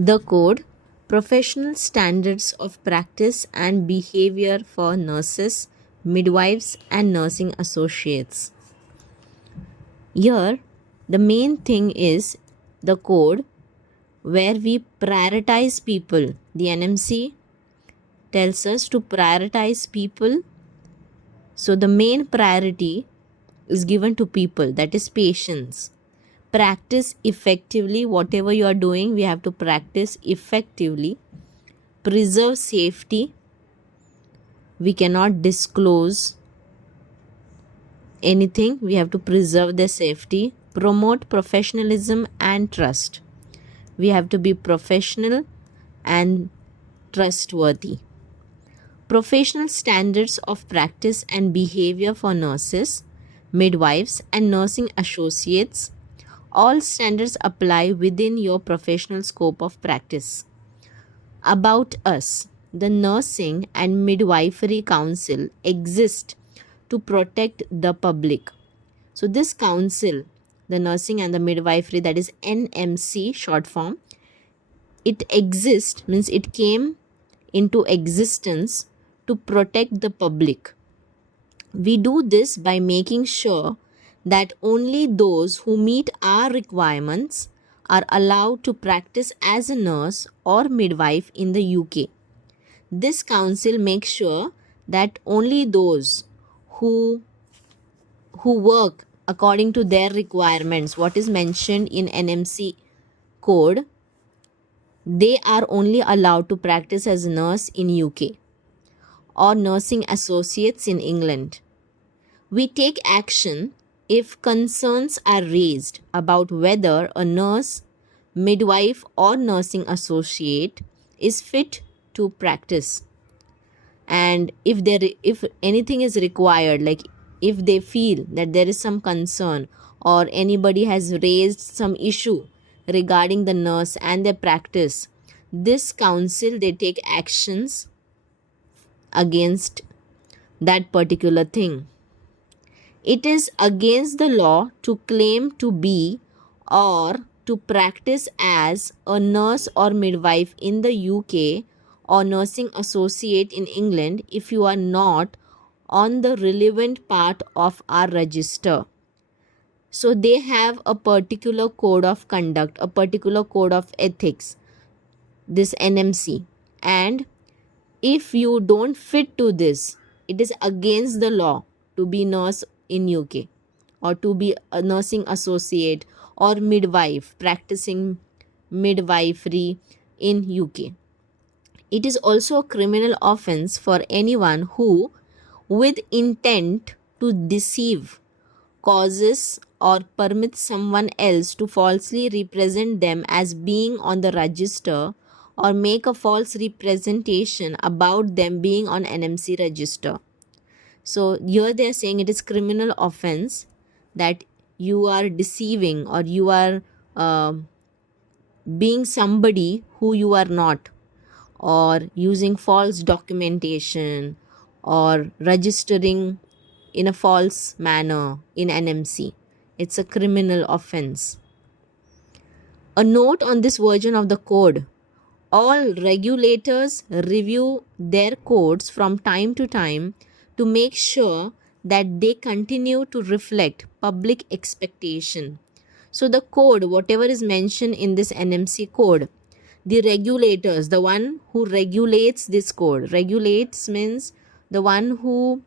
The code, professional standards of practice and behavior for nurses, midwives, and nursing associates. Here, the main thing is the code where we prioritize people. The NMC tells us to prioritize people. So, the main priority is given to people, that is patients. Practice effectively whatever you are doing, we have to practice effectively. Preserve safety, we cannot disclose anything, we have to preserve their safety. Promote professionalism and trust, we have to be professional and trustworthy. Professional standards of practice and behavior for nurses, midwives, and nursing associates. All standards apply within your professional scope of practice. About us, the Nursing and Midwifery Council exists to protect the public. So this council, the Nursing and the Midwifery, that is NMC short form, it exists, means it came into existence to protect the public. We do this by making sure that only those who meet our requirements are allowed to practice as a nurse or midwife in the UK. This council makes sure that only those who work according to their requirements, what is mentioned in NMC code, they are only allowed to practice as a nurse in UK or nursing associates in England. We take action if concerns are raised about whether a nurse, midwife, or nursing associate is fit to practice. And if anything is required, like if they feel that there is some concern or anybody has raised some issue regarding the nurse and their practice, this council, they take actions against that particular thing. It is against the law to claim to be or to practice as a nurse or midwife in the UK or nursing associate in England if you are not on the relevant part of our register. So they have a particular code of conduct, a particular code of ethics, this NMC. And if you don't fit to this, it is against the law to be nurse in UK or to be a nursing associate or midwife practicing midwifery in UK. It is also a criminal offense for anyone who, with intent to deceive, causes or permits someone else to falsely represent them as being on the register or make a false representation about them being on NMC register. So here they are saying it is criminal offense that you are deceiving or you are being somebody who you are not, or using false documentation or registering in a false manner in NMC. It's a criminal offense. A note on this version of the code: all regulators review their codes from time to time to make sure that they continue to reflect public expectation. So the code, whatever is mentioned in this NMC code, the regulators, the one who regulates this code, regulates means the one who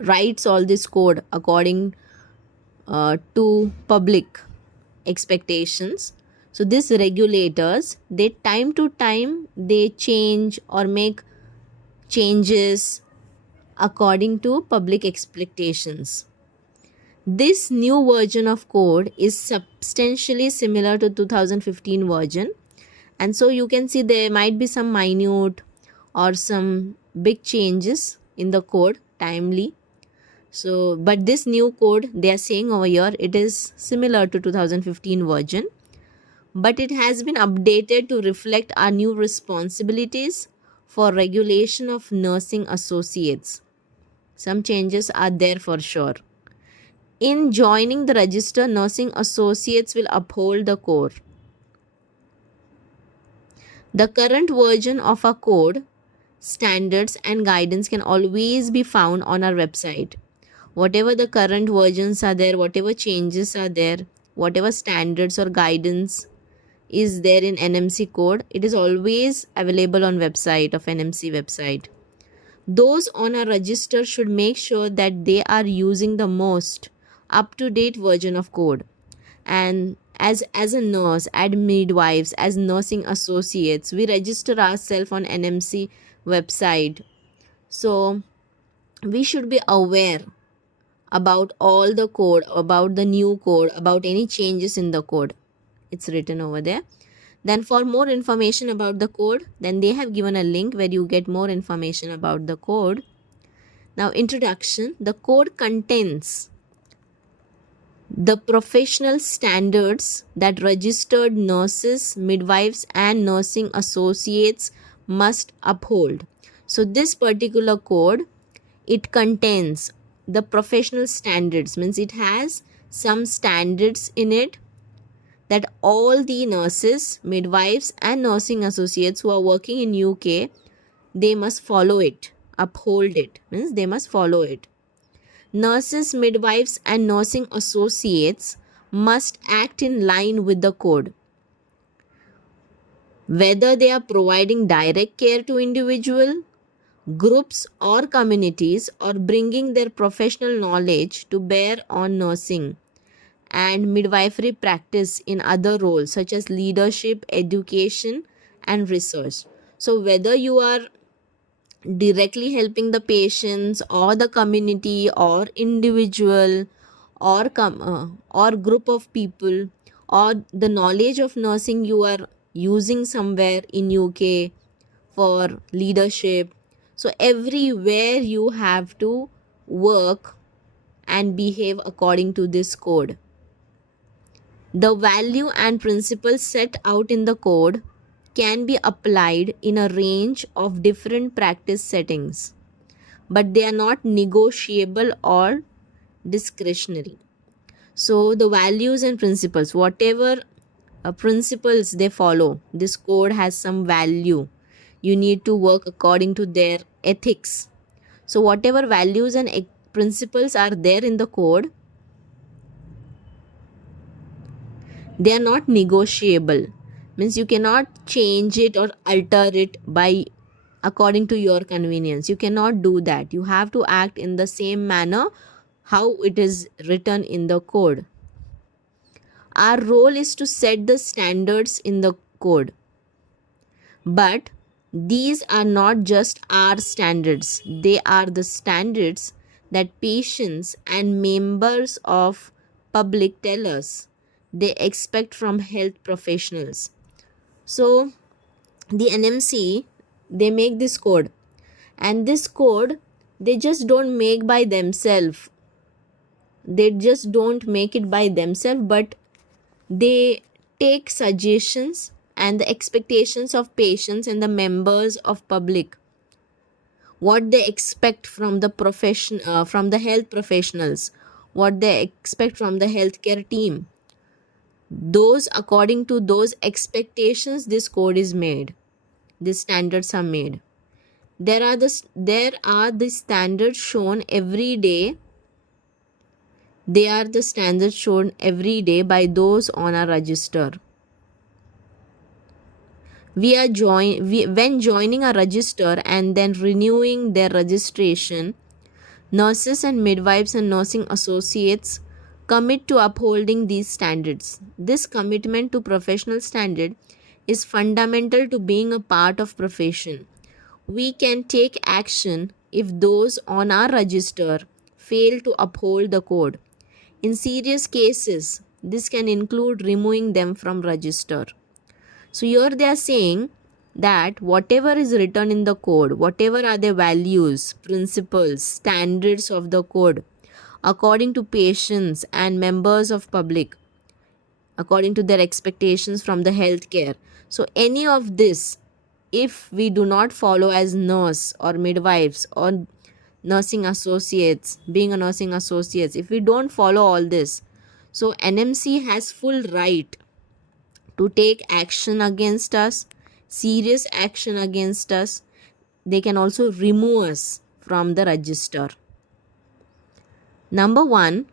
writes all this code according to public expectations. So these regulators, they time to time they change or make changes according to public expectations. This new version of code is substantially similar to 2015 version, and so you can see there might be some minute or some big changes in the code timely. So but this new code, they are saying over here, it is similar to 2015 version, but it has been updated to reflect our new responsibilities for regulation of nursing associates. Some changes are there for sure. In joining the register, nursing associates will uphold the code. The current version of our code, standards, and guidance can always be found on our website. Whatever the current versions are there, whatever changes are there, whatever standards or guidance is there in NMC code, it is always available on website of NMC website. Those on a register should make sure that they are using the most up-to-date version of code. And as a nurse, as midwives, as nursing associates, we register ourselves on NMC website. So we should be aware about all the code, about the new code, about any changes in the code. It's written over there. Then for more information about the code, then they have given a link where you get more information about the code. Now, introduction. The code contains the professional standards that registered nurses, midwives, and nursing associates must uphold. So this particular code, it contains the professional standards, means it has some standards in it that all the nurses, midwives, and nursing associates who are working in UK, they must follow it, uphold it, means they must follow it. Nurses, midwives, and nursing associates must act in line with the code. Whether they are providing direct care to individual, groups, or communities, or bringing their professional knowledge to bear on nursing and midwifery practice in other roles such as leadership, education, and research. So whether you are directly helping the patients or the community or individual or group of people, or the knowledge of nursing you are using somewhere in UK for leadership, so everywhere you have to work and behave according to this code. The value and principles set out in the code can be applied in a range of different practice settings, but they are not negotiable or discretionary. So the values and principles, whatever principles they follow, this code has some value. You need to work according to their ethics. So whatever values and principles are there in the code, they are not negotiable, means you cannot change it or alter it by according to your convenience. You cannot do that. You have to act in the same manner how it is written in the code. Our role is to set the standards in the code, but these are not just our standards. They are the standards that patients and members of public tell us they expect from health professionals. So the NMC, they make this code, and this code they just don't make by themselves. They just don't make it by themselves, but they take suggestions and the expectations of patients and the members of public, what they expect from the profession, from the health professionals, what they expect from the healthcare team. Those, according to those expectations, this code is made. These standards are made. There are the standards shown every day. They are the standards shown every day by those on a register. When joining a register and then renewing their registration, nurses and midwives and nursing associates commit to upholding these standards. This commitment to professional standard is fundamental to being a part of profession. We can take action if those on our register fail to uphold the code. In serious cases, this can include removing them from register. So here they are saying that whatever is written in the code, whatever are the values, principles, standards of the code, according to patients and members of public, according to their expectations from the healthcare. So any of this, if we do not follow as nurse or midwives or nursing associates, being a nursing associates, if we don't follow all this, so NMC has full right to take action against us, serious action against us. They can also remove us from the register. Number 1,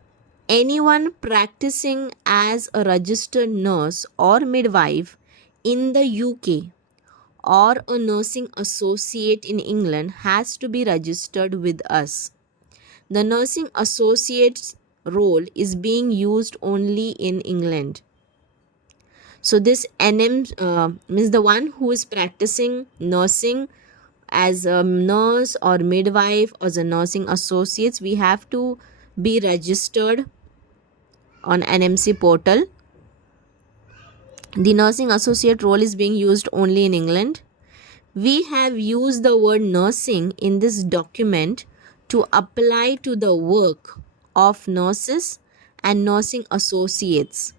anyone practicing as a registered nurse or midwife in the UK or a nursing associate in England has to be registered with us. The nursing associate's role is being used only in England. So this NM means the one who is practicing nursing as a nurse or midwife or as a nursing associates, we have to be registered on NMC portal. The nursing associate role is being used only in England. We have used the word nursing in this document to apply to the work of nurses and nursing associates.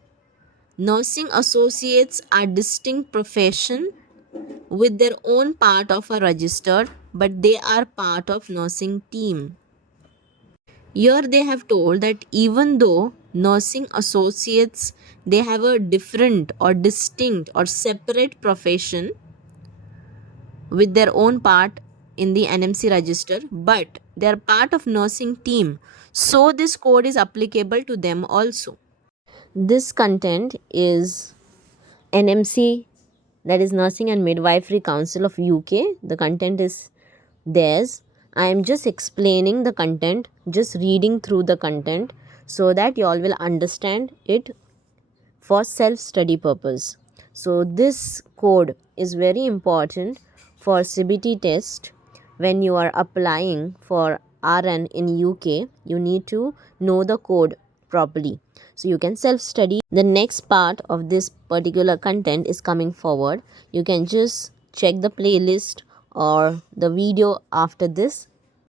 Nursing associates are distinct profession with their own part of a register, but they are part of nursing team. Here they have told that even though nursing associates, they have a different or distinct or separate profession with their own part in the NMC register, but they are part of nursing team. So this code is applicable to them also. This content is NMC, that is Nursing and Midwifery Council of UK. The content is theirs. I am just explaining the content, just reading through the content so that you all will understand it for self-study purpose. So this code is very important for CBT test. When you are applying for RN in UK, you need to know the code properly. So you can self-study. The next part of this particular content is coming forward. You can just check the playlist or the video after this